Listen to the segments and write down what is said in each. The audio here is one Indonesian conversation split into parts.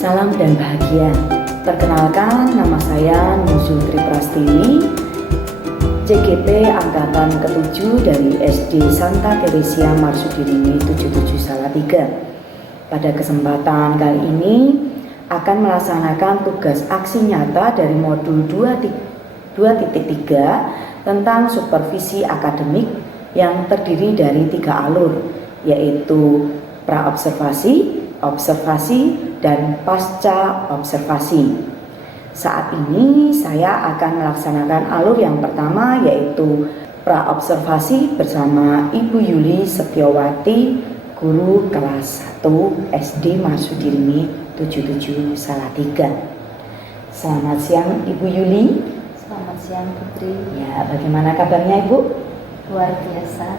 Salam dan bahagia. Perkenalkan, nama saya Nuzul Triprastiwi, CGP Angkatan ke-7 dari SD Santa Teresia Marsudirini 77 Salatiga. Pada kesempatan kali ini akan melaksanakan tugas aksi nyata dari modul 2.3 tentang supervisi akademik yang terdiri dari 3 alur, yaitu praobservasi, observasi, dan pasca observasi. Saat ini saya akan melaksanakan alur yang pertama, yaitu praobservasi bersama Ibu Yuli Setiawati, guru kelas 1 SD Marsudirini 77 Salatiga. Selamat siang Ibu Yuli. Selamat siang Putri. Ya, bagaimana kabarnya Ibu? Luar biasa.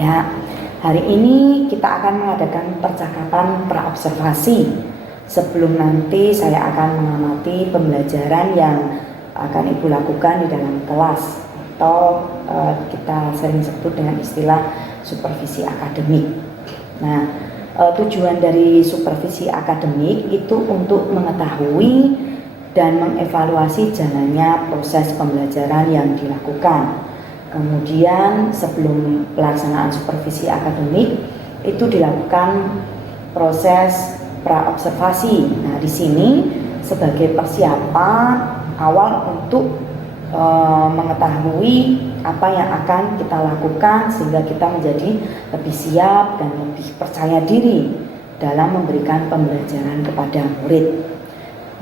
Ya, hari ini kita akan mengadakan percakapan praobservasi. Sebelum nanti saya akan mengamati pembelajaran yang akan Ibu lakukan di dalam kelas, atau kita sering sebut dengan istilah supervisi akademik. Nah, tujuan dari supervisi akademik itu untuk mengetahui dan mengevaluasi jalannya proses pembelajaran yang dilakukan. Kemudian sebelum pelaksanaan supervisi akademik itu dilakukan proses praobservasi. Nah, di sini sebagai persiapan awal untuk mengetahui apa yang akan kita lakukan sehingga kita menjadi lebih siap dan lebih percaya diri dalam memberikan pembelajaran kepada murid.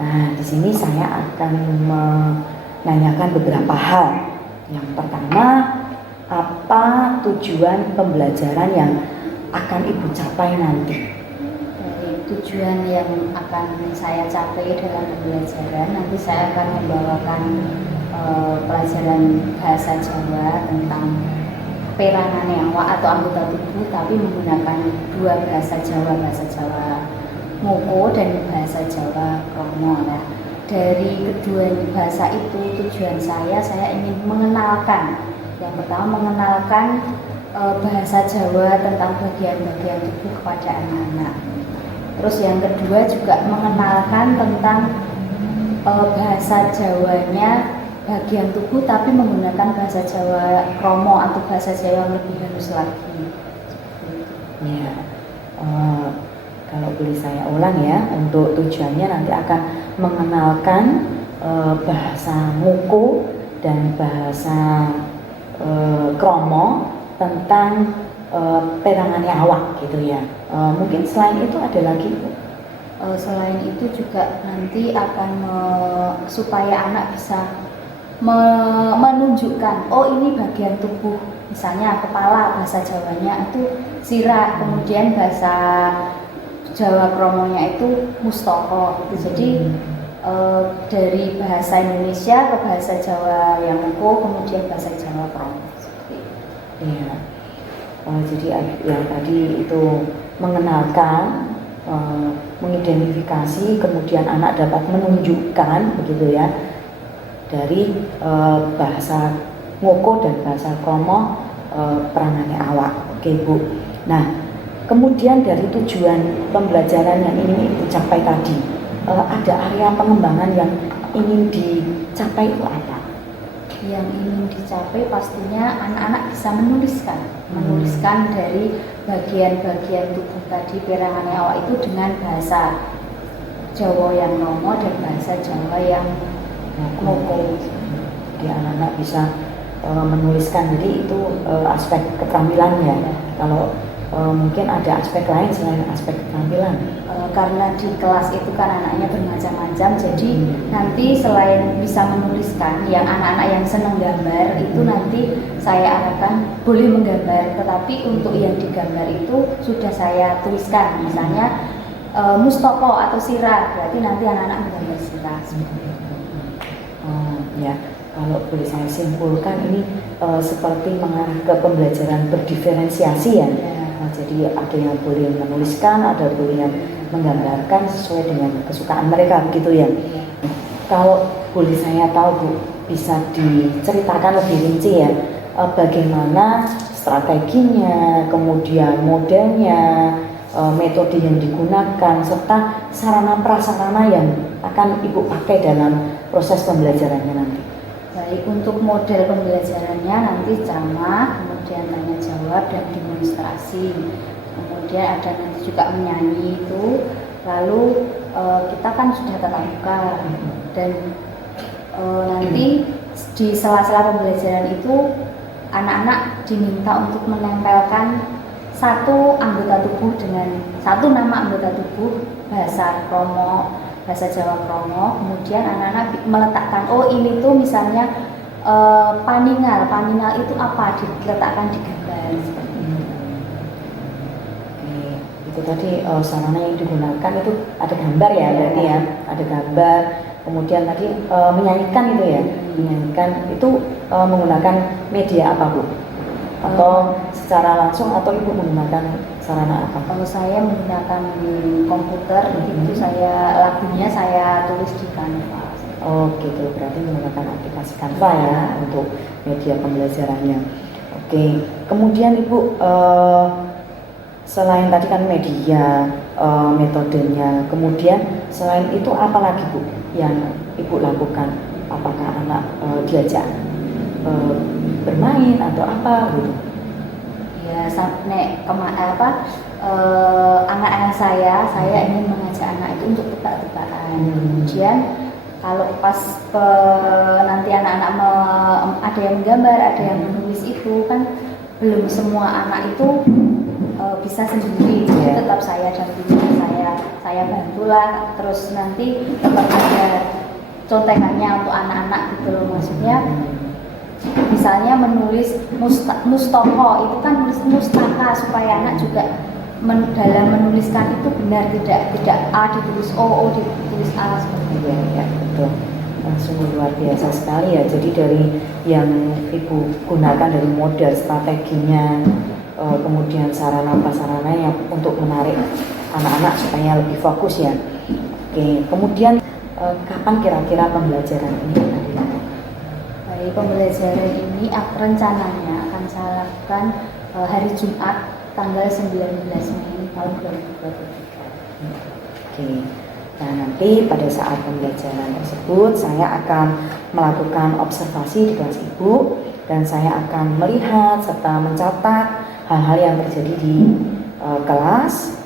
Nah, di sini saya akan menanyakan beberapa hal. Yang pertama, apa tujuan pembelajaran yang akan Ibu capai nanti? Tujuan yang akan saya capai dalam pembelajaran, nanti saya akan membawakan pelajaran bahasa Jawa tentang perangan awak atau anggota tubuh, tapi menggunakan 2 bahasa Jawa Moko dan bahasa Jawa Kromo. Nah, dari kedua bahasa itu tujuan saya ingin mengenalkan, yang pertama mengenalkan bahasa Jawa tentang bagian-bagian tubuh kepada anak-anak. Terus yang kedua juga mengenalkan tentang bahasa Jawanya bagian tubuh tapi menggunakan bahasa Jawa Kromo atau bahasa Jawa yang lebih halus lagi. Ya, kalau boleh saya ulang ya, untuk tujuannya nanti akan mengenalkan bahasa Moko dan bahasa Kromo tentang perangannya awak gitu ya. Mungkin selain itu ada lagi Bu? Selain itu juga nanti akan supaya anak bisa menunjukkan, oh ini bagian tubuh, misalnya kepala bahasa Jawanya itu sirah, kemudian bahasa Jawa Kromonya itu mustoko. Jadi dari bahasa Indonesia ke bahasa Jawa yang Moko, kemudian bahasa Jawa Kromo. Iya. Jadi yang tadi itu mengenalkan, mengidentifikasi, kemudian anak dapat menunjukkan begitu ya, dari bahasa Moko dan bahasa Kromo perangannya awak. Oke Bu. Nah, kemudian dari tujuan pembelajaran yang ingin Ibu capai tadi, ada area pengembangan yang ingin dicapai itu apa? Yang ingin dicapai pastinya anak-anak bisa menuliskan dari bagian-bagian tubuh tadi perangannya awak itu dengan bahasa Jawa yang Kromo dan bahasa Jawa yang Moko. Jadi anak-anak bisa menuliskan, jadi itu aspek keterampilannya. Kalau mungkin ada aspek lain selain aspek keterampilan. Karena di kelas itu kan anaknya bermacam-macam, jadi nanti selain bisa menuliskan, yang anak-anak yang senang gambar itu nanti saya arahkan boleh menggambar, tetapi untuk yang digambar itu sudah saya tuliskan, misalnya mustoko atau sirah, berarti nanti anak-anak menggambar sirah. Ya, kalau boleh saya simpulkan ini seperti mengarah ke pembelajaran berdiferensiasi ya. Jadi ada yang boleh menuliskan, ada boleh yang menggambarkan sesuai dengan kesukaan mereka begitu ya. Kalau boleh saya tahu Bu, bisa diceritakan lebih rinci ya, bagaimana strateginya, kemudian modelnya, metode yang digunakan, serta sarana prasarana yang akan Ibu pakai dalam proses pembelajarannya nanti? Baik, untuk model pembelajarannya nanti ceramah, kemudian tanya jawab dan demonstrasi. Kemudian ada nanti juga menyanyi itu. Lalu kita kan sudah tatap muka dan nanti di sela-sela pembelajaran itu anak-anak diminta untuk menempelkan satu anggota tubuh dengan satu nama anggota tubuh bahasa Kromo, bahasa Jawa Kromo. Kemudian anak-anak meletakkan, oh ini tuh misalnya paningal itu apa, diletakkan di gambar seperti itu. Itu tadi sarana yang digunakan itu ada gambar ya, berarti ya, ada gambar. Kemudian tadi menyanyikan itu ya, menyanyikan itu menggunakan media apa Bu? Atau secara langsung atau Ibu menggunakan sarana apa? Kalau saya menggunakan komputer, itu lagunya saya tulis di Canva. Oh gitu, berarti menggunakan aplikasi Canva ya untuk media pembelajarannya. Oke, kemudian Ibu selain tadi kan media, metodenya, kemudian selain itu apa lagi Bu yang Ibu lakukan? Apakah anak diajak bermain atau apa gitu? Ya, anak-anak saya ingin mengajak anak itu untuk tebak-tebakan. Kemudian kalau pas nanti anak-anak ada yang menggambar, ada yang menulis, itu kan belum semua anak itu bisa sendiri. Jadi tetap saya dampingi, saya bantulah. Terus nanti tetap ada contekannya untuk anak-anak gitu loh, maksudnya misalnya menulis mustoko itu kan nulis mustaka, supaya anak juga dalam menuliskan itu benar, tidak A ditulis O ditulis A seperti itu. Ya betul, sungguh luar biasa sekali ya. Jadi dari yang Ibu gunakan dari model strateginya, kemudian sarana prasarana yang untuk menarik anak-anak supaya lebih fokus ya. Oke, kemudian kapan kira-kira pembelajaran ini akan dilakukan? Baik, pembelajaran ini rencananya akan saya lakukan hari Jumat tanggal 19 Mei tahun 2023. Oke, nah nanti pada saat pembelajaran tersebut saya akan melakukan observasi di kelas Ibu, dan saya akan melihat serta mencatat hal-hal yang terjadi di kelas.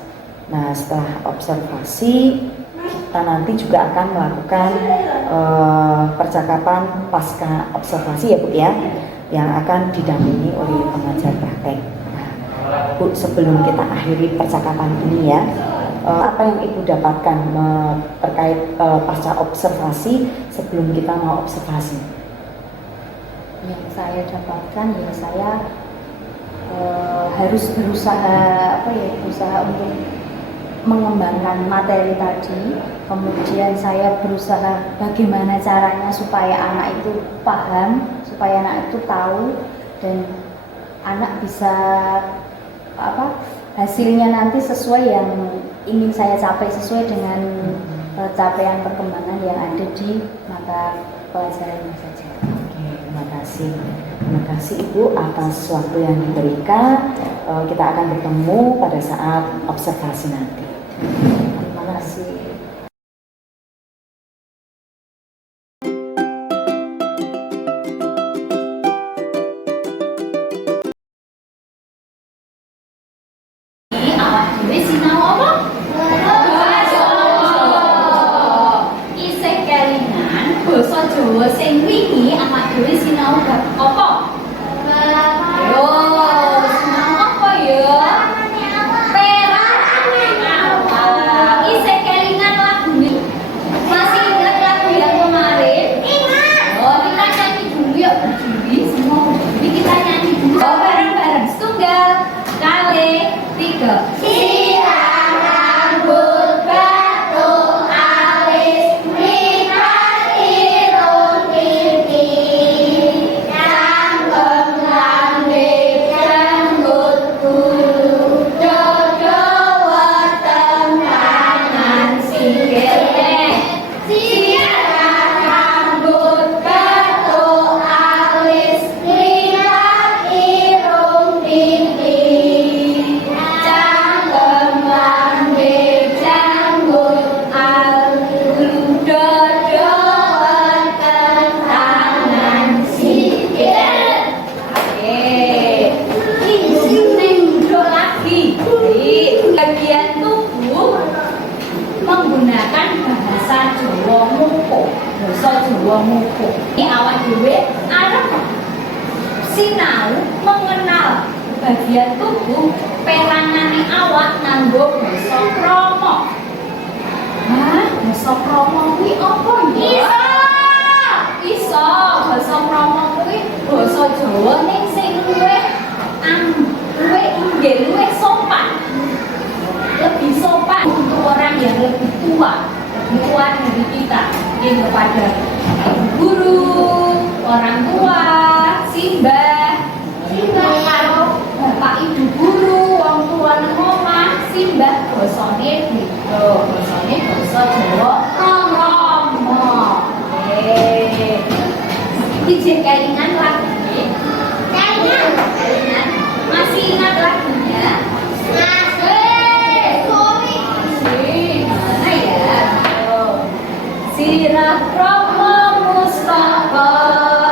Nah setelah observasi, kita nanti juga akan melakukan percakapan pasca observasi ya Bu ya, yang akan didampingi oleh pengajar praktek. Nah, Bu, sebelum kita akhiri percakapan ini ya, apa yang Ibu dapatkan terkait pasca observasi sebelum kita mau observasi? Yang saya dapatkan ya, saya harus berusaha untuk mengembangkan materi tadi. Kemudian saya berusaha bagaimana caranya supaya anak itu paham, supaya anak itu tahu, dan anak bisa hasilnya nanti sesuai yang ingin saya capai, sesuai dengan capaian perkembangan yang ada di mata pelajaran saja. Terima kasih Ibu atas waktu yang diberikan. Kita akan bertemu pada saat observasi nanti. Terima kasih. Awak dhewe sinau apa? Isih kelingan basa Jawa sing wingi awak dhewe sinau bab apa? Yo, sinau apa ya? Perak. Isih kelingan lagune. Masih ingat lagu yang kemarin? Ingat. Oh, kita nyanyi dulu yuk berdiri, semua berdiri kita nyanyi dulu. Oh, bareng-bareng. Setunggal, kali, tiga. Sirang rambut batu alis, lihat irung pipi. mengenal bagian tubuh perangane awak nganggo basa krama. Hah, basa krama kuwi apa ya? Iso, basa krama kuwi basa Jawa ning sing luwih inggil, luwih sopan. Lebih sopan untuk orang yang lebih tua dari kita, mungkin kepada guru, orang tua, simbah, kalau bapak ibu guru, orang tua nang omah, simbah basane beda, basane basa Jawa krama. Iki kelingan lagunya. Kelingan. Masih ingat lagunya? Sirah krama mustaka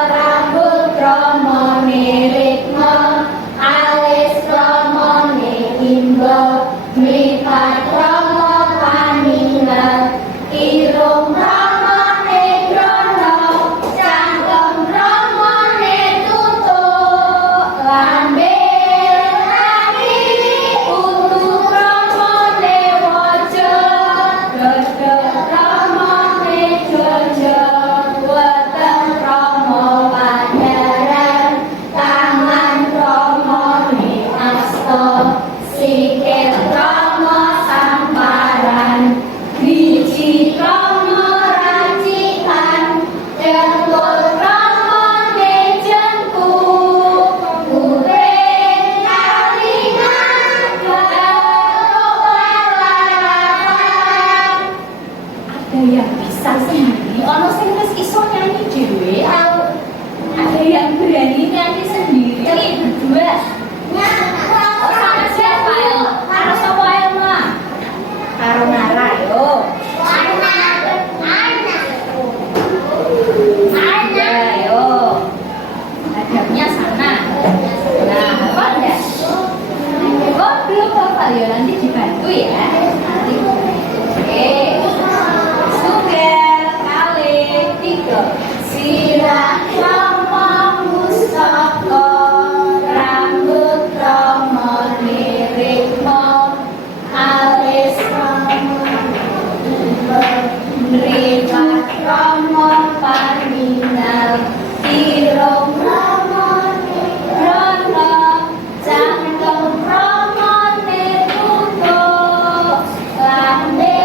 rambut krama nirikna alis krama nimba mripat krama paningal irung krama negrana cangkem krama netutuk lambe rani utu krama newaja dada krama nejojo weteng krama pandaran tangan krama neasta sikil krama samparan biji krama racikan dengkul krama nejengkuk kuring kalingan garuk lalapan. Ada yang bisa sendiri, ono sing wis iso nyanyi dhewe, ada yang berani nyanyi sendiri. Ini berdua. Sama siapa ya? Karo sapa ya, Ma? Karo Nara yo. Ayo. Hadapnya sana. Nah, apa enggak? Oh, belum apa ya, nanti dibantu ya. Nanti. Oke. Tunggal kali 3. Sirah krama mustaka rambut krama nirikna alis krama mripat krama paningal irung krama negrana cangkem krama netutuk lambe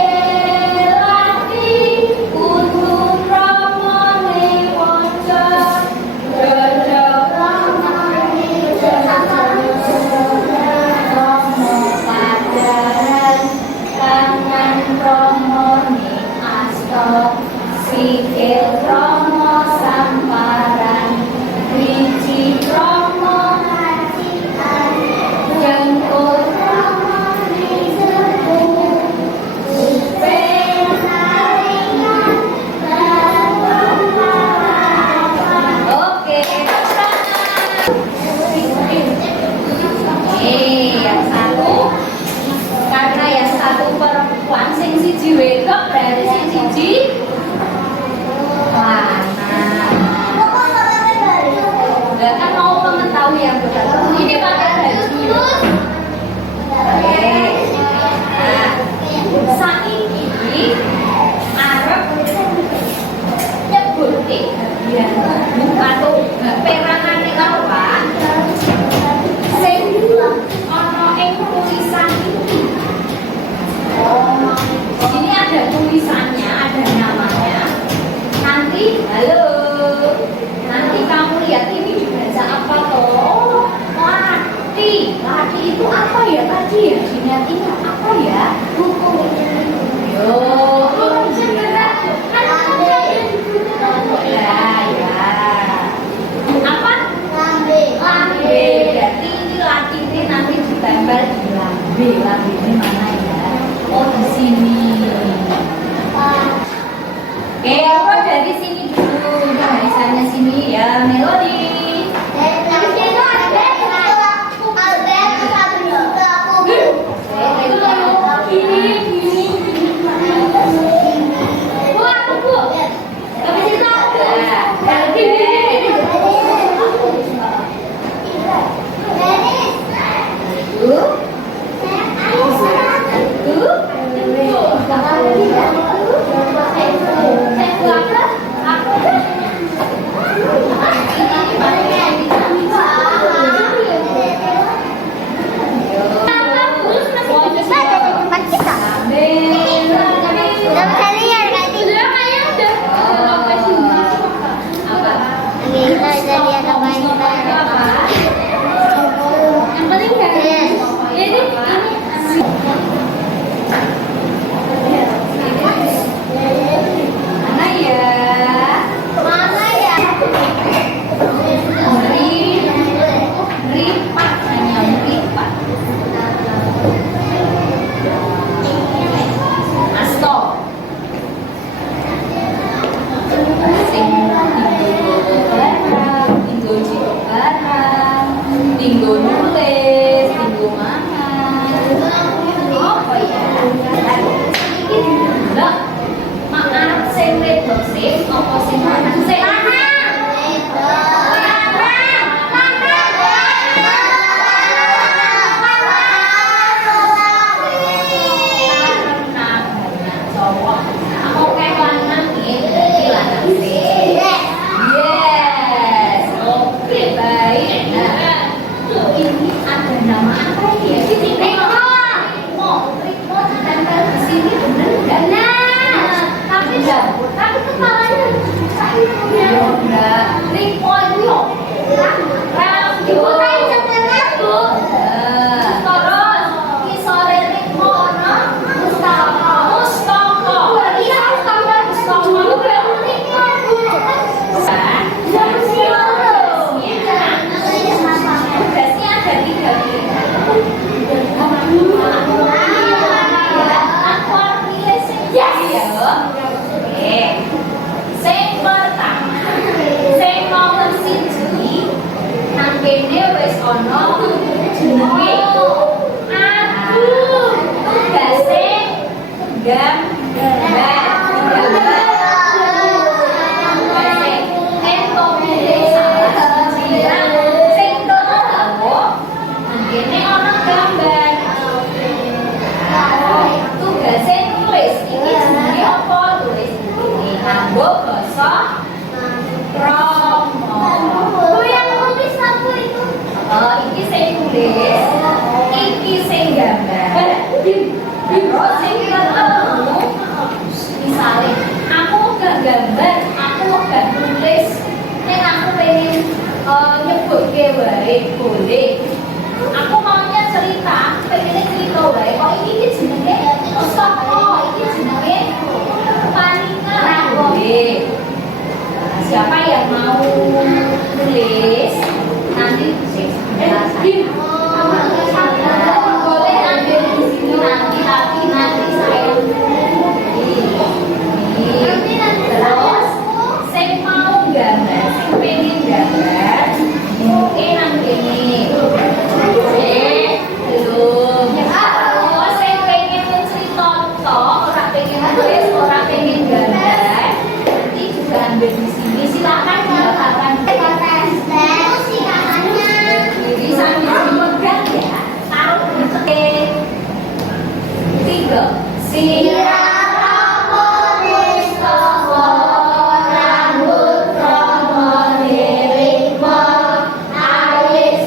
lati kudu krama newaja dada krama krama padaran tangan krama neasta sikil krama samparan biji krama racikan jengkul krama nejengkuk kuping kalingan garuk lalapan. Oke, yang satu karena yang satu perempuan sing siji wedok berarti sing siji lanang. Enggak kan mau mengetahui yang betul. Ini pakai baju. Oke. Nah, saiki arep nyebuti bagian tubuh atau perangane awak sing ana ing tulisan iki. Ini ada tulisannya, ada namanya. Nanti, halo, nanti kamu lihat ini dibaca apa toh? Oh, lati. Lati itu apa ya tadi ya? Dilihat ini apa ya? Buku. Yo, segera. Ya. Apa? Lambe. Berarti ini lati ini nanti ditempel di lambe. Lambe ini mana ya? Oh, di sini. Oke, apa dari sini dulu? Misalnya sini ya, Melody. Dinggo nulis, dinggo mangan. Apa ya? Iki ndelok mak arep sing wedok sing apa sing lanang sing lanang. Boleh. Aku maunya cerita, pengennya cerita wae. Kok ini jenenge Mustofa, ini jenenge Panika. Boleh. Nah, siapa yang mau tulis nanti jelasin. Boleh ambil di sini nanti, tapi nanti saya terus saya mau gambar, saya pengen gambar. Oke, nanti ini belum. Oh, saya pengen mencerita orang pengen tulis, orang pengen gambar. Nanti juga ambil di sini. Silakan silakan. Jadi sambil dipegang ya. Taruh di tengah. 3. Siap. Rambut romo lirik mo, alis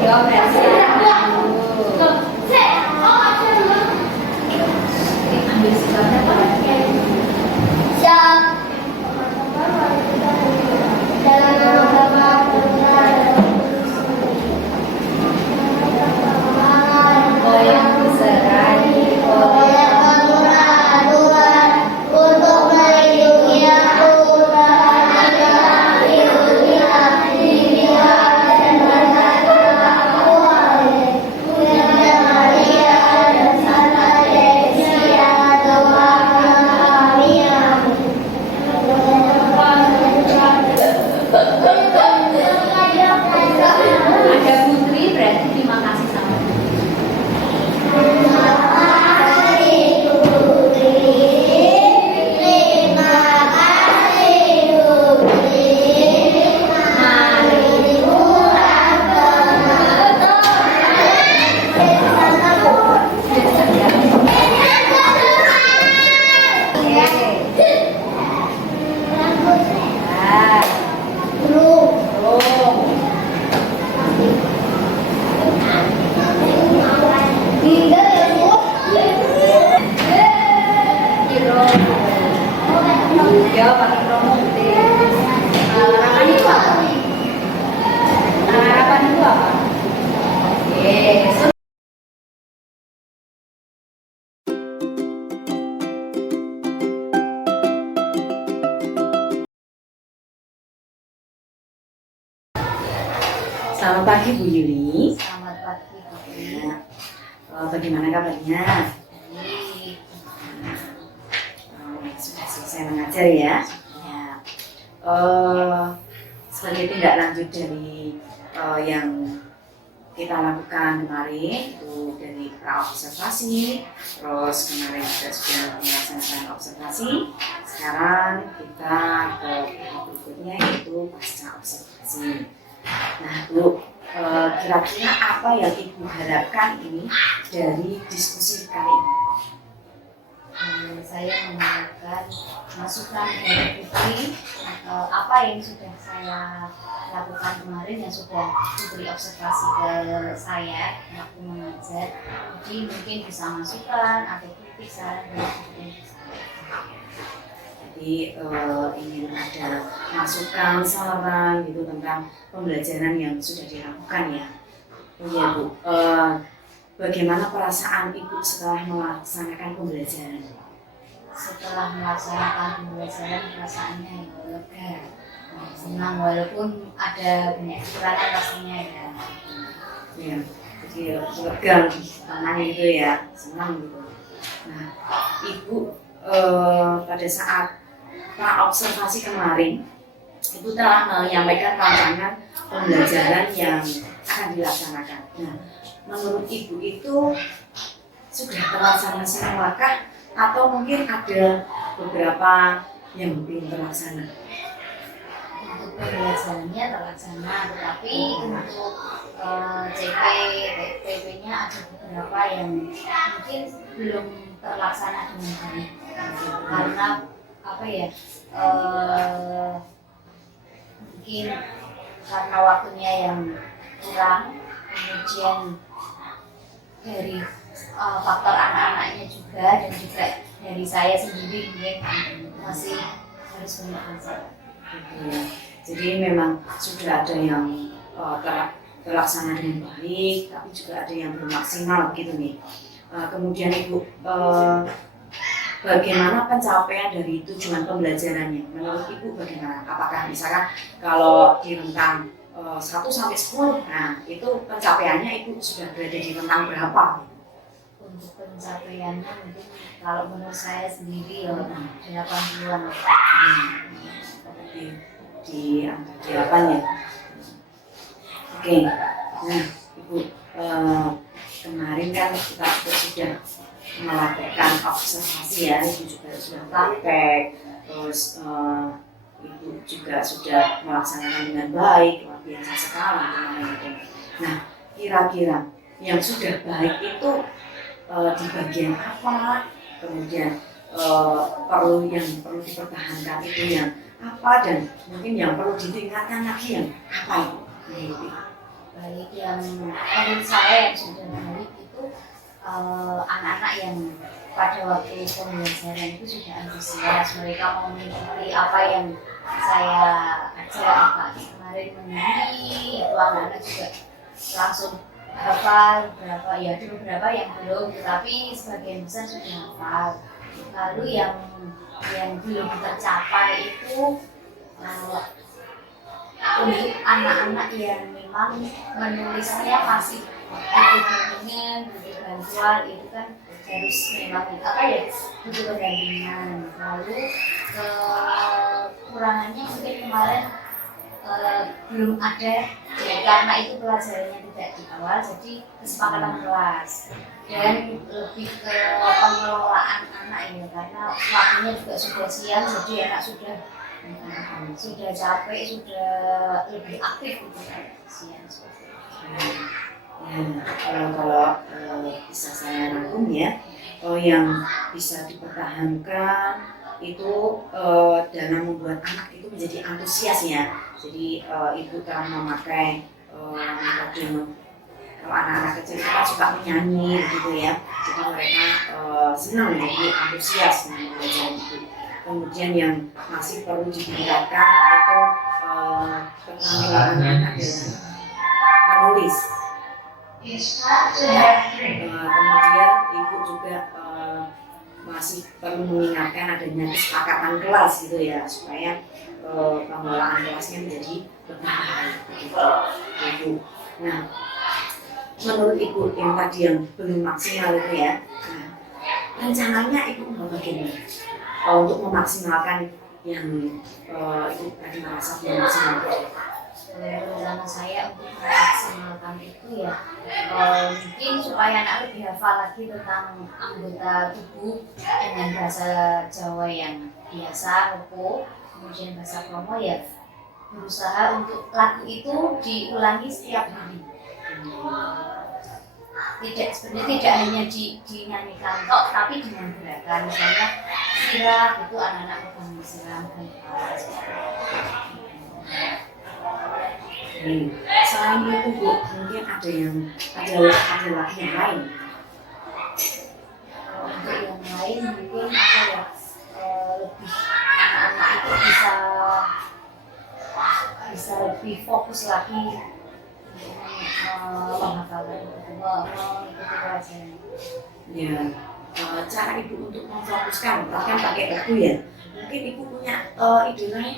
Dioperasi. Ambil sebabnya apa? Goyang beserani, ada putri berarti terima kasih sama ya pakai promo gede. Harapan itu apa? Harapan itu apa? Oke, Selamat pagi Bu Yuli. selamat pagi Bu Yuli. Ya, bagaimana kabarnya? Sudah selesai mengajar ya? Ya. Sebagai tindak lanjut dari yang kita lakukan kemarin itu dari pra-observasi, terus kemarin juga sudah melaksanakan observasi. Sekarang kita ke tahap berikutnya yaitu pasca observasi. Nah Bu, kira-kira apa yang Ibu harapkan ini dari diskusi kali ini? Saya mengharapkan masukan dari Putri apa yang sudah saya lakukan kemarin yang sudah Putri observasi ke saya waktu mengajar. Jadi mungkin bisa masukan atau kritik saran dari Putri. Jadi ingin ada masukan, saran gitu tentang pembelajaran yang sudah dilakukan ya. Oh ya Bu, bagaimana perasaan Ibu setelah melaksanakan pembelajaran? Setelah melaksanakan pembelajaran perasaannya ya lega, senang walaupun ada banyak kekurangan pastinya ya. Ya, jadi lega, tangannya gitu ya, senang gitu. Nah, Ibu pada saat pra-observasi kemarin, Ibu telah menyampaikan rancangan pembelajaran yang akan dilaksanakan. Nah, menurut Ibu itu sudah terlaksana semuakah atau mungkin ada beberapa yang belum terlaksana? Untuk pembelajarannya terlaksana, tetapi untuk CP, PP-nya ada beberapa yang mungkin belum terlaksana dengan baik karena apa ya? Mungkin karena waktunya yang kurang, kemudian dari faktor anak-anaknya juga dan juga dari saya sendiri mungkin masih harus banyak belajar. Ya. Jadi memang sudah ada yang terlaksana dengan baik, tapi juga ada yang belum maksimal gitu nih. Kemudian Ibu, bagaimana pencapaian dari tujuan pembelajarannya? Menurut Ibu bagaimana? Apakah misalkan kalau di rentang 1 sampai 10, nah itu pencapaiannya Ibu sudah berada di rentang berapa? Untuk pencapaiannya mungkin kalau menurut saya sendiri ya 80-an. Di angka 8 ya. Oke, nah Ibu, kemarin kan kita sudah melakukan observasi ya, Ibu juga sudah praktek, terus Ibu juga sudah melaksanakan dengan baik, luar biasa sekali kemarin itu. Nah, kira-kira yang sudah baik itu di bagian apa, kemudian perlu dipertahankan itu yang apa, dan mungkin yang perlu ditingkatkan lagi yang apa itu? baik yang menurut saya yang sudah baik itu anak-anak yang pada waktu pembelajaran itu sudah antusias, mereka mau mengikuti apa yang saya ajar. Pak kemarin menyanyi itu anak-anak juga langsung hafal, beberapa ya ada beberapa yang belum, tetapi sebagian besar sudah hafal. Lalu yang belum tercapai itu untuk anak-anak yang memang menulisnya masih butuh bimbingan, butuh bantuan, itu kan harus memang butuh pendampingan. Lalu kekurangannya mungkin kemarin belum ada ya, karena itu pelajarannya tidak di awal, jadi kesepakatan kelas dan lebih ke pengelolaan anak ya, karena waktunya juga sudah siang, jadi anak sudah capek, sudah lebih aktif gitu kan siang. Kalau bisa saya rangkum ya, yang bisa dipertahankan itu dalam membuat anak itu menjadi antusias ya. Jadi ibu telah memakai metode, kalau anak-anak kecil itu kan suka menyanyi gitu ya, jadi mereka senang menjadi antusias dengan belajar itu. Kemudian yang masih perlu ditingkatkan itu keterampilan anak dalam menulis. Kemudian ibu juga masih perlu mengingatkan adanya kesepakatan kelas gitu ya, supaya pengelolaan kelasnya menjadi lebih baik gitu. Nah, menurut ibu yang tadi yang belum maksimal itu ya, nah, rencananya ibu mau bagaimana untuk memaksimalkan yang ibu tadi merasa belum maksimal? Rencana saya untuk memaksimalkan itu ya mungkin supaya anak lebih hafal lagi tentang anggota tubuh dengan bahasa Jawa yang biasa, Loko, kemudian bahasa Kromo ya berusaha untuk lagu itu diulangi setiap hari. Sebenarnya tidak hanya dinyanyikan tok, tapi dengan gerakan, misalnya siram itu anak-anak pegang siram dan selain itu Bu, mungkin ada lagi yang lain. Untuk yang lain mungkin lebih anak-anak itu bisa lebih fokus lagi menghafalan, mengikuti pelajaran. Ya, cara ibu untuk memfokuskan, bahkan pakai buku ya. Mungkin ibu punya ide lain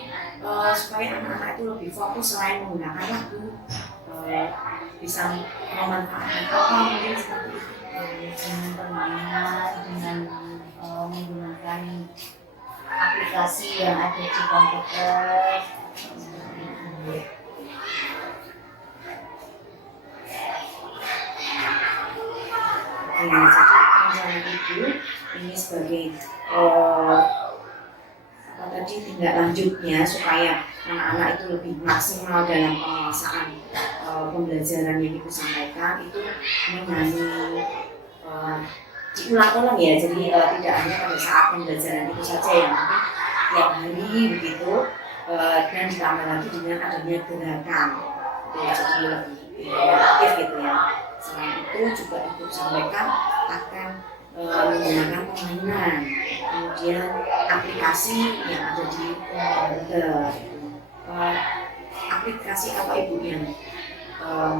supaya anak-anak itu lebih fokus selain menggunakan lagu, bisa memanfaatkan apa mungkin seperti itu. Dengan permainan, dengan menggunakan aplikasi yang ada di komputer. Jadi rencana ibu ini sebagai tadi tindak lanjutnya supaya anak-anak itu lebih maksimal dalam penguasaan pembelajaran yang ibu sampaikan, itu menyanyi diulang-ulang ya, jadi tidak hanya pada saat pembelajaran itu saja yang tiap hari begitu, dan ditambah lagi dengan adanya gerakan jadi lebih aktif gitu ya. Selain itu juga ibu sampaikan akan menggunakan permainan, kemudian aplikasi yang ada di komputer. Aplikasi apa ibu yang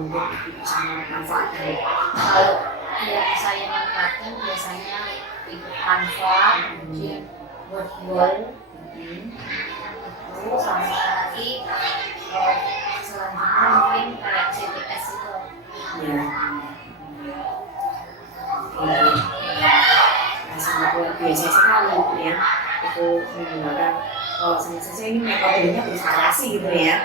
mungkin ibu bisa manfaatkan? Kalau yang saya manfaatkan biasanya ikut Canva, kemudian Wordwall, itu sama lagi selanjutnya mungkin kayak CTS itu. Ya. Sangat luar biasa sekali ya, itu menggunakan sama saja ini metodenya bervariasi gitu ya,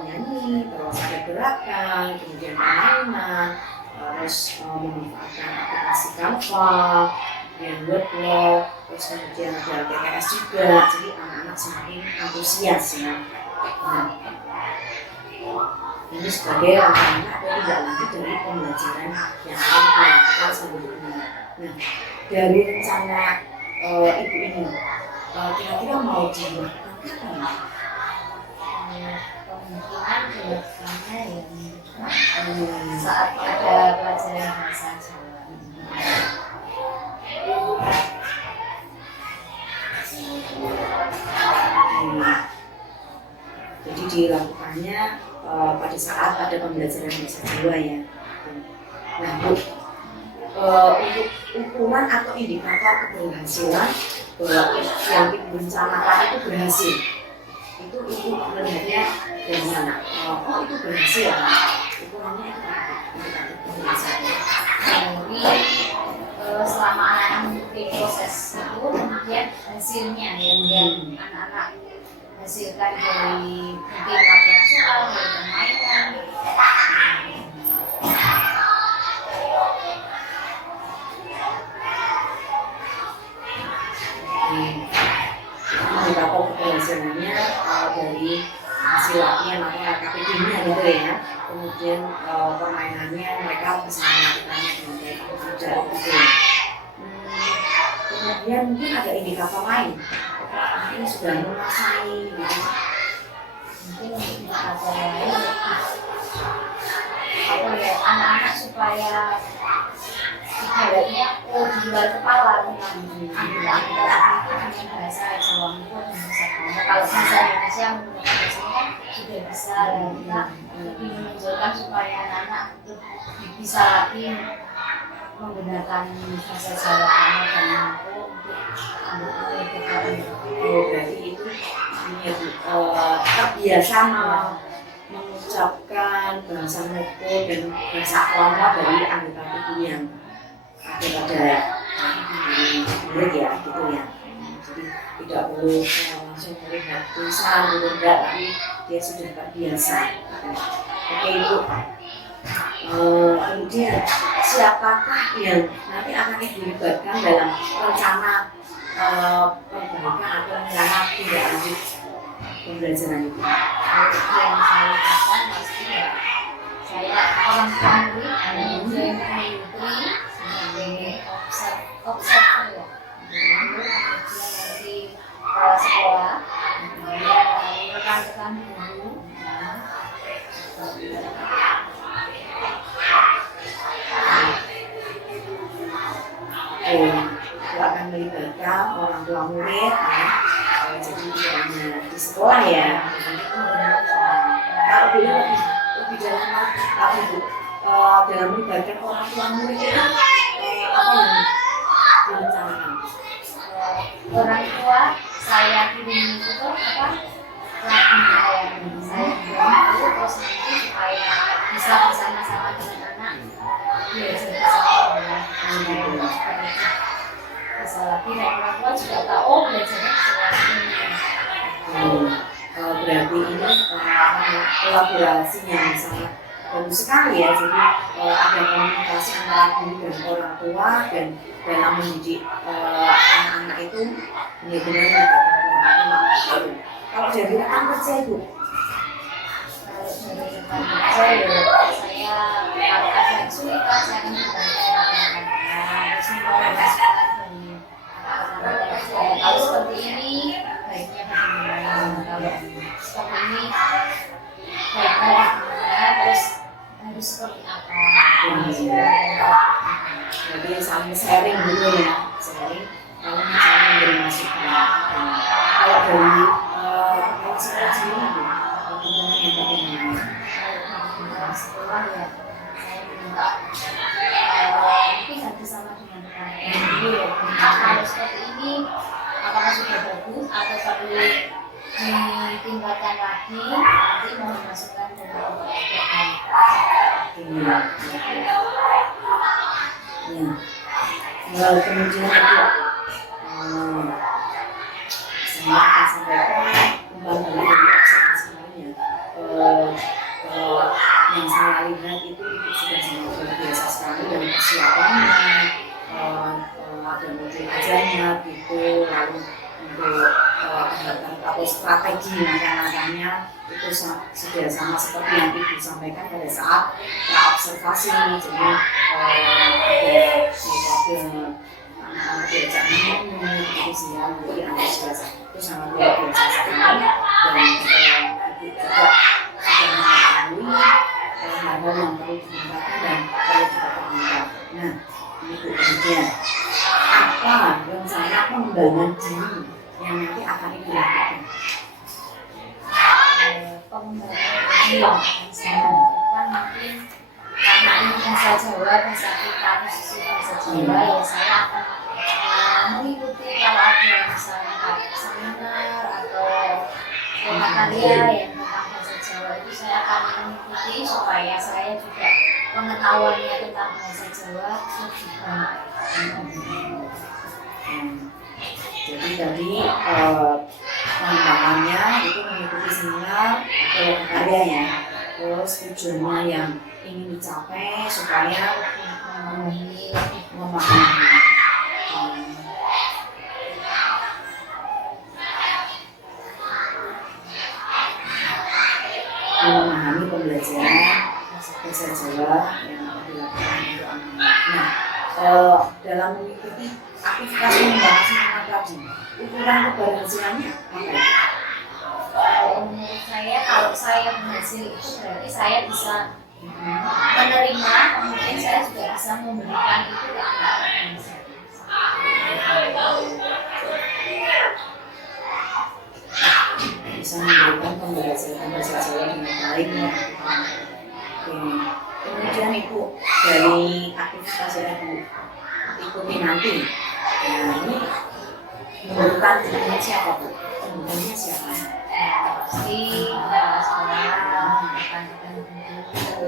menyanyi, terus ada gerakan, kemudian permainan, terus memanfaatkan aplikasi Canva, kemudian Wordwall, terus kemudian ada TTS juga, jadi anak-anak semakin antusias ya. Nah, ini sebagai rencana atau tidak lanjut dari pembelajaran yang akan dilakukan selanjutnya. Nah, dari rencana ibu ini, kira-kira mau dilakukan kapan? kemungkinan dilakukannya ya saat ada pelajaran bahasa Jawa. Jadi dilakukannya pada saat ada pembelajaran bahasa Jawa ya. Nah, untuk ukuran atau indikator keberhasilan bahwa yang ibu rencanakan itu berhasil, itu ibu melihatnya dari mana? Oh itu berhasil ya? Ukurannya itu apa? Indikator keberhasilan. Jadi selama anak-anak mengikuti proses itu kemudian hasilnya yang anak-anak hasilkan dari mungkin latihan soal, dari permainan. Indikator keberhasilannya dari hasil latihan atau KPD-nya gitu ya. Kemudian permainannya mereka bisa melakukannya dengan baik atau tidak gitu. Kemudian mungkin ada indikator lain. Ini sudah menguasai gitu. Mungkin indikator lain apa ya, anak-anak supaya ibaratnya di luar kepala tentang anggota bahasa Jawa maupun bahasa Banda. Kalau bahasa Indonesia menggunakan bahasa ini kan sudah bisa, kita lebih menunjukkan supaya anak-anak bisa lagi menggunakan bahasa Jawa karena dan mampu untuk Berarti itu terbiasa mengucapkan bahasa Moko dan bahasa Kromo dari anggota tubuh yang ada pada murid ya gitu ya. Jadi tidak perlu langsung melihat tulisan gitu enggak, tapi dia sudah terbiasa. Oke itu. Kemudian siapakah yang nanti akan dilibatkan dalam rencana perbaikan atau rencana tindak lanjut pembelajaran itu? yang saya lakukan pasti ya saya orang tua murid kemudian menteri sebagai observer ya, kemudian nanti kepala sekolah, kemudian rekan-rekan guru. Itu akan melibatkan orang tua murid ya. Jadi tidak hanya di sekolah ya. Kalau boleh lebih dalam lagi Bu, dalam melibatkan orang tua murid itu apa yang direncanakan? Orang tua saya kirim itu apa pelatih saya kirim itu terus nanti supaya bisa bersama-sama dengan anak belajar bersama bisa lagi dan orang tua juga tahu oh belajarnya bisa lagi. Berarti ini kolaborasi yang sangat bagus sekali ya. Jadi ada komunikasi antara guru dan orang tua dan dalam mendidik anak-anak itu benar-benar melibatkan orang tua. Kalau dari rekan kerja Ibu? Kalau dari rekan kerja ya saya kalau ada yang kesulitan saya akan membantu terus mengkomunikasikan kalau seperti ini baiknya bagaimana, kalau seperti ini baiknya bagaimana, terus harus seperti apa. Jadi saling sharing dulu ya, sharing lalu saling memberi masukan. Kalau dari sekolah sendiri hubungannya bagaimana? Sekolah ya saya minta mungkin ganti sama dengan rekan-rekan dulu ya. Kalau seperti ini apakah sudah bagus atau perlu ditingkatkan lagi, nanti mau dimasukkan dari kelompok. Ya, kemudian itu saya akan sampaikan kembali dari observasi lainnya. Yang saya lihat itu sudah sangat luar biasa sekali dalam persiapannya, ada modul ajarnya gitu, lalu untuk atau strategi langkah-langkahnya itu sudah sama seperti yang Ibu sampaikan pada saat observasi. Jadi ada metode anak-anak diajak ngomong itu sehingga menjadi antusias, itu sangat luar biasa sekali. Dan Ibu juga hal-hal yang perlu ditingkatkan dan perlu kita perhatikan. Nah, ini kemudian apa rencana pengembangan diri yang nanti akan dilakukan? Pengembangan diri yang akan saya lakukan mungkin karena ini bahasa Jawa, bahasa kita khususnya bahasa Jawa, ya saya akan mengikuti kalau ada misalnya seminar atau karya yang tentang bahasa Jawa itu saya akan mengikuti supaya saya juga pengetahuannya tentang bahasa Jawa lebih banyak. Jadi tadi pengembangannya itu mengikuti seminar atau karya ya, terus tujuannya yang ingin dicapai supaya memahami pembelajaran bahasa Jawa yang akan dilakukan untuk anak-anak. Nah, dalam mengikuti aktivitas pengembangan semangat tadi, ukuran keberhasilannya apa itu? Menurut saya kalau saya berhasil itu berarti saya bisa menerima, kemudian saya juga bisa memberikan itu ke anak-anak. Bisa memberikan pembelajaran bahasa Jawa dengan baik ya. Kemudian Ibu dari aktivitas yang Ibu ikuti nanti, nah ini memerlukan dukungan siapa Bu? Dukungannya siapa? Pasti sekolah akan tentu.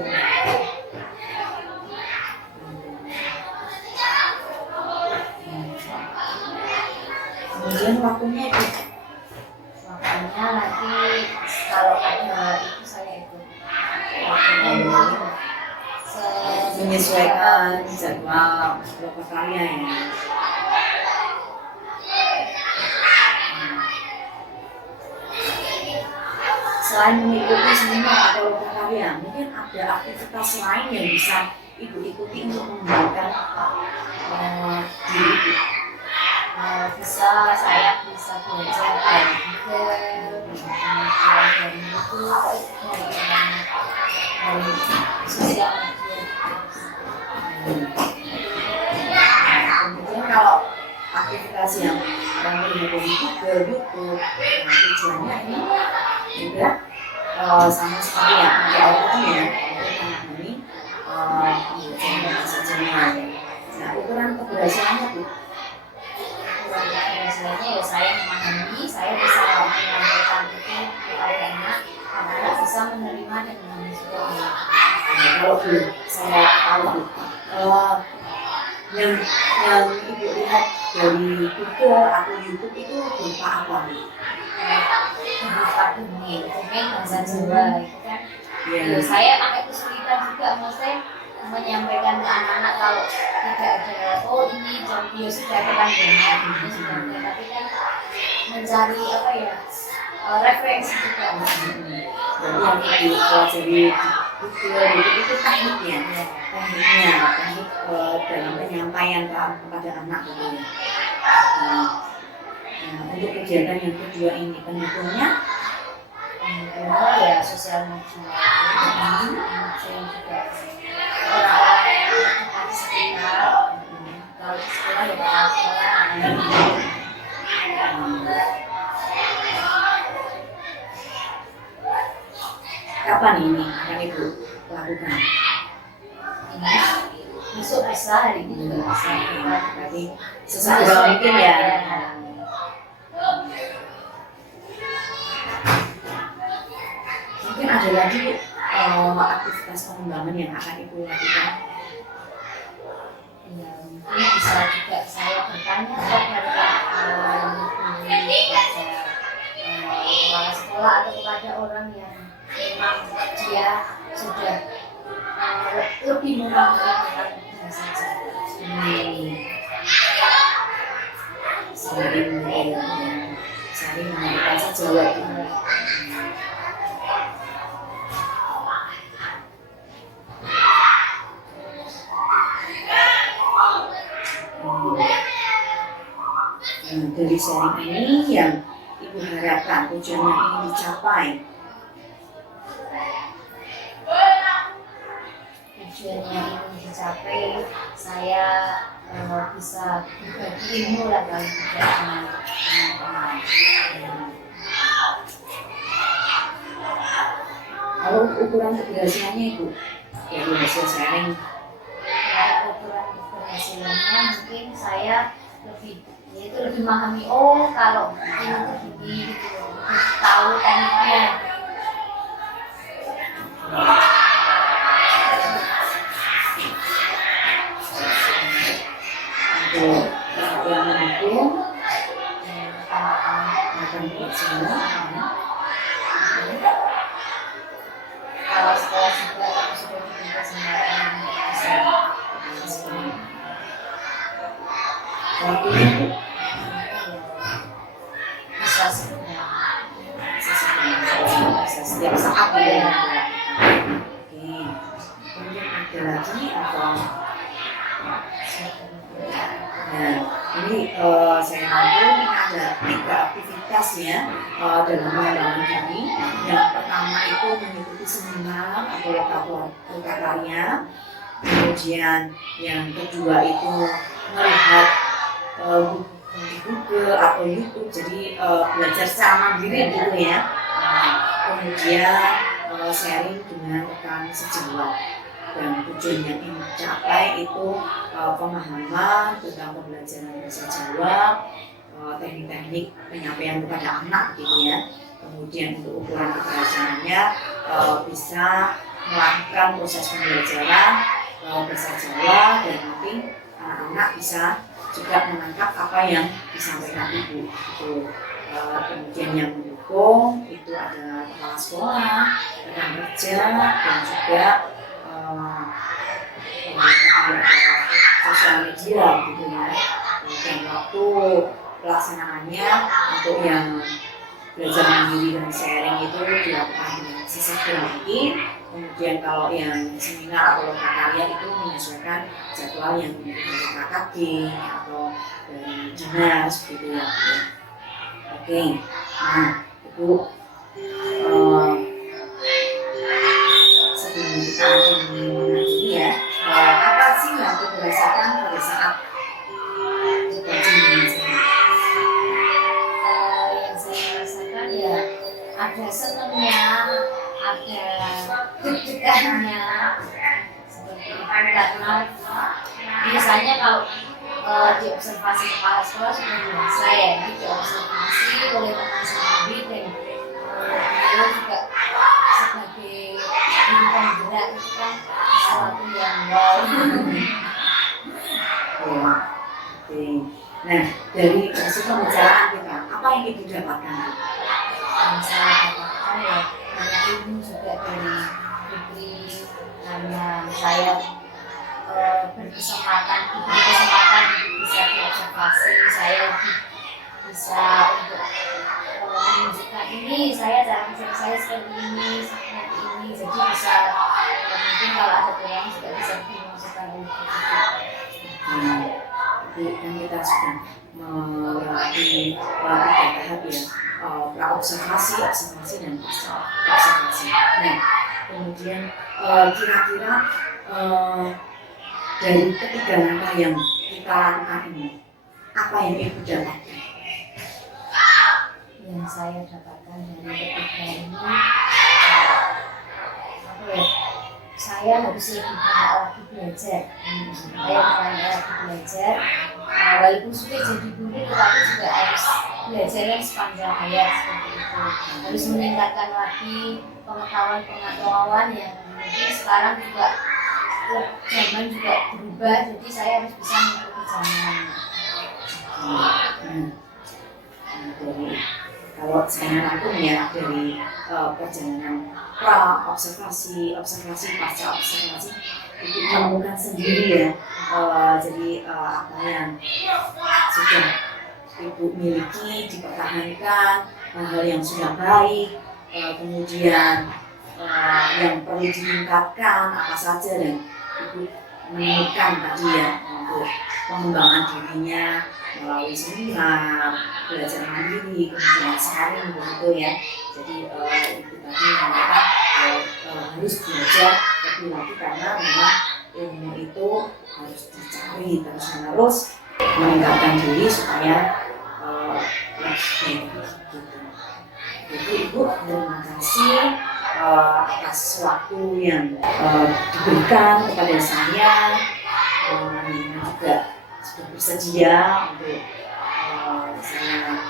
Kemudian waktunya Ibu? Waktunya nanti kalau ada itu saya ikut. Waktunya Menyesuaikan jadwal beberapa karya ya. Selain mengikuti seminar atau loka karya, mungkin ada aktivitas lain yang bisa Ibu ikuti untuk mengembangkan diri Ibu. Saya bisa belajar dari Google, dari YouTube, dari sosial media. Kemudian kalau aktivitas yang melihat dari Google, YouTube, nah tujuannya ini juga sama seperti yang di awal tadi ya, untuk memahami bahasa Jawa. Nah, ukuran keberhasilannya Bu? Biasanya ya saya memahami, saya bisa menyampaikan itu kepada anak bisa menerima dan mengerti. Nah, kalau belum saya tahu yang Ibu lihat dari Google atau YouTube itu berupa apa? Berupa dongeng bahasa Jawa itu kan. Ya. Saya pakai kesulitan juga maksudnya menyampaikan ke anak-anak kalau tidak ada ini dia sudah kepanjangan itu sudah ada, tapi kan mencari apa ya referensi juga. Jadi yang dipelajari Google itu tekniknya teknik dalam penyampaian kepada anak gitu ya. Nah, untuk kegiatan yang kedua ini pendukungnya ya sosial media juga orang-orang yang di sekitar kalau di sekolah ya di sekolah. Kapan ini akan Ibu lakukan? Ini besok bisa, hari ini juga bisa. Tapi sesegera mungkin ya. Mungkin ada lagi aktivitas pengembangan yang akan Ibu lakukan? Ya, mungkin bisa juga saya bertanya kepada kepala sekolah atau kepada orang yang memang dia sudah lebih memahami tentang bahasa Jawa. Sering bahasa Jawa. Dari sharing ini yang Ibu harapkan tujuannya ingin dicapai. tujuannya ini dicapai, saya bisa berbagi ilmu lah kalau juga dengan teman-teman. Kalau ukuran keberhasilannya Ibu, dari hasil sharing, Ukuran keberhasilannya mungkin saya lebih memahami, oh kalau ini tuh gini gitu, lebih tahu tekniknya. untuk yang mendukung akan berjalan. Kalau setelah juga aku sudah diberi kesempatan bisa Waktunya bisa sebenarnya. bisa setiap saat ya. Oke, kemudian ada lagi atau nah ini saya rangkum ada 3 aktivitas ya dalam pengembangan diri. Yang pertama itu mengikuti seminar atau lokakarya. Kemudian yang kedua itu melihat di Google atau YouTube, jadi belajar secara mandiri gitu ya. Kemudian sharing dengan rekan sejawat, dan tujuan yang ingin dicapai itu pemahaman tentang pembelajaran bahasa Jawa, teknik-teknik penyampaian kepada anak gitu ya. Kemudian untuk ukuran keberhasilannya bisa melakukan proses pembelajaran bahasa Jawa, dan nanti anak-anak bisa juga menangkap apa yang disampaikan ibu. Itu kemudian yang mendukung itu ada kepala sekolah, rekan kerja, dan juga sosial media gitu ya. Dan waktu pelaksanaannya untuk yang belajar mandiri dan sharing itu dilakukan dengan sesegera mungkin. Kemudian kalau yang seminar atau lokakarya itu menyesuaikan jadwal yang dari KKD atau dari dinas gitu ya. Oke, nah itu sebelum kita mengakhiri ya, apa sih yang aku rasakan pada saat Yang saya rasakan ya ada senangnya, ada deg-degannya seperti itu, karena biasanya kalau di observasi kepala sekolah sudah biasa ya, diobservasi oleh teman sendiri, dan beliau juga sebagai guru penggerak itu kan sesuatu yang wow. Oke. Nah, dari hasil pembicaraan kita, apa yang ibu dapatkan? Yang saya dapatkan ya banyak ilmu juga dari Putri, karena saya berkesempatan untuk bisa diobservasi, saya bisa untuk menunjukkan ini saya cara kerja saya seperti ini, jadi bisa mungkin kalau ada kurang juga bisa dimasukkan Jadi kan kita sudah melewati 3 tahap ya, pra-observasi, observasi, dan pasca-observasi. Nah, kemudian kira-kira dari ketiga langkah yang kita lakukan ini, apa yang ibu dapatkan? Yang saya dapatkan dari ketiga ini, saya harus lebih banyak lagi belajar. Saya banyak lagi belajar, walaupun sudah jadi guru, tetapi juga harus belajarnya sepanjang hayat seperti itu. Harus meningkatkan lagi pengetahuan yang mungkin sekarang juga zaman juga berubah, jadi saya harus bisa mengikuti zaman. Kalau saya rangkum ya dari perjalanan pra-observasi, observasi, pasca observasi, itu menemukan sendiri ya. Jadi apa yang sudah ibu miliki dipertahankan, hal yang sudah baik, kemudian yang perlu ditingkatkan apa saja, dan ibu menemukan tadi ya untuk pengembangan dirinya melalui seminar, belajar mandiri, kemudian sharing begitu ya. Jadi itu tadi mereka harus belajar lebih lagi karena memang ilmu itu harus dicari terus menerus meningkatkan diri supaya lebih gitu. Jadi Ibu terima kasih atas waktu yang diberikan kepada saya. Juga sudah bersedia untuk saya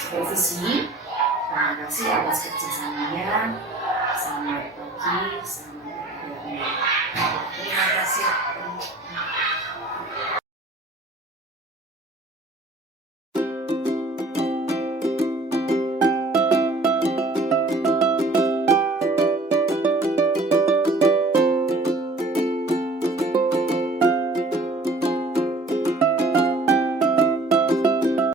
supervisi. Terima kasih atas kerjasamanya. Selamat pagi, selamat bergabung. Terima kasih.